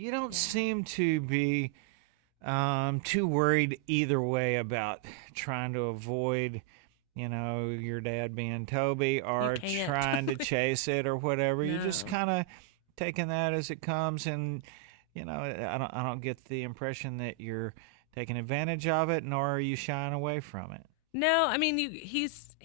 You don't Yeah. seem to be too worried either way about trying to avoid, your dad being Toby You or can't. trying to chase it or whatever. You just No. kind of taking that as it comes, and I don't get the impression that you're taking advantage of it, nor are you shying away from it. No, I mean he's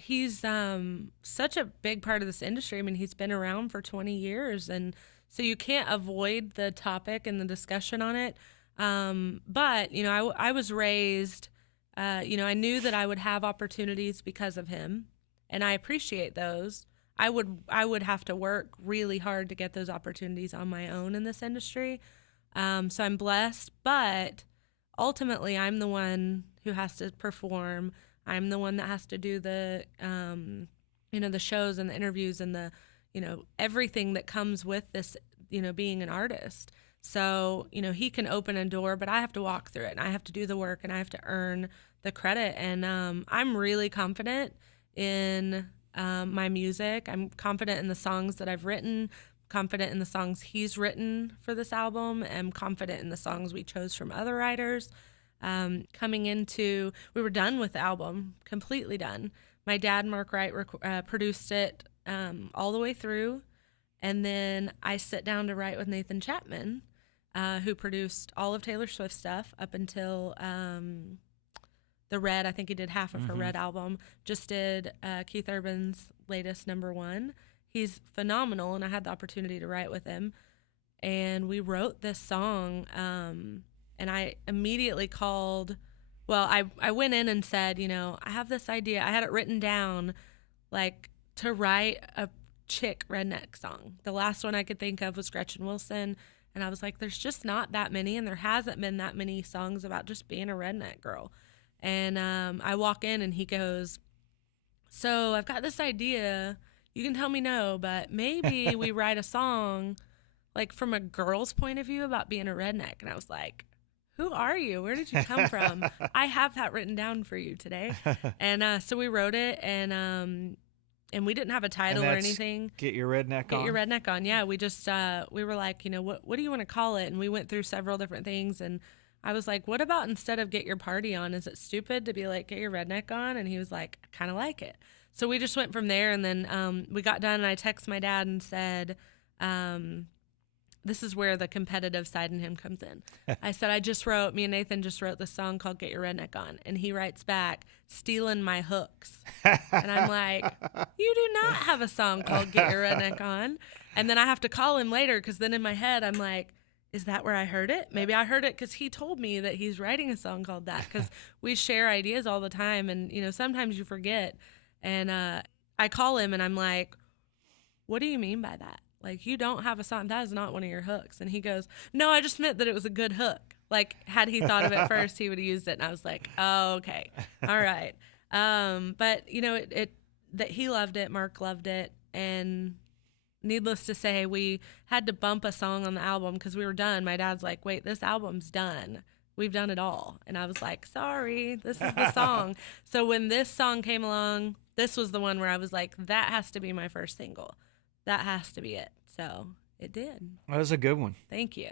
such a big part of this industry. I mean, he's been around for 20 years, and so you can't avoid the topic and the discussion on it. But I was raised, I knew that I would have opportunities because of him, and I appreciate those. I would have to work really hard to get those opportunities on my own in this industry. So I'm blessed, but ultimately I'm the one who has to perform. I'm the one that has to do the shows and the interviews and everything that comes with this, being an artist. So, he can open a door, but I have to walk through it and I have to do the work and I have to earn the credit. And I'm really confident in my music. I'm confident in the songs that I've written, confident in the songs he's written for this album. I'm confident in the songs we chose from other writers. We were done with the album, completely done. My dad, Mark Wright, produced it all the way through. And then I sit down to write with Nathan Chapman, who produced all of Taylor Swift's stuff up until the Red. I think he did half of her Red album. Just did Keith Urban's latest #1. He's phenomenal, and I had the opportunity to write with him. And we wrote this song, and I immediately called. Well, I went in and said, I have this idea. I had it written down, like, to write a chick redneck song. The last one I could think of was Gretchen Wilson. And I was like, there's just not that many, and there hasn't been that many songs about just being a redneck girl. And I walk in, and he goes, so I've got this idea. You can tell me no, but maybe we write a song, like, from a girl's point of view about being a redneck. And I was like, who are you? Where did you come from? I have that written down for you today. And so we wrote it, and we didn't have a title or anything. Get Your Redneck On? Get Your Redneck On. Yeah, we just, we were like, what do you want to call it? And we went through several different things, and I was like, what about instead of Get Your Party On? Is it stupid to be like, Get Your Redneck On? And he was like, I kind of like it. So we just went from there, and then we got done, and I texted my dad and said, this is where the competitive side in him comes in. I said, me and Nathan just wrote this song called Get Your Redneck On. And he writes back, stealing my hooks. And I'm like, you do not have a song called Get Your Redneck On. And then I have to call him later, because then in my head, I'm like, is that where I heard it? Maybe I heard it because he told me that he's writing a song called that, because we share ideas all the time. And, sometimes you forget. And I call him and I'm like, what do you mean by that? Like, you don't have a song. That is not one of your hooks. And he goes, no, I just meant that it was a good hook. Like, had he thought of it first, he would have used it. And I was like, oh, okay. All right. But, that he loved it. Mark loved it. And needless to say, we had to bump a song on the album because we were done. My dad's like, wait, this album's done. We've done it all. And I was like, sorry, this is the song. So when this song came along, this was the one where I was like, that has to be my first single. That has to be it. So it did. That was a good one. Thank you.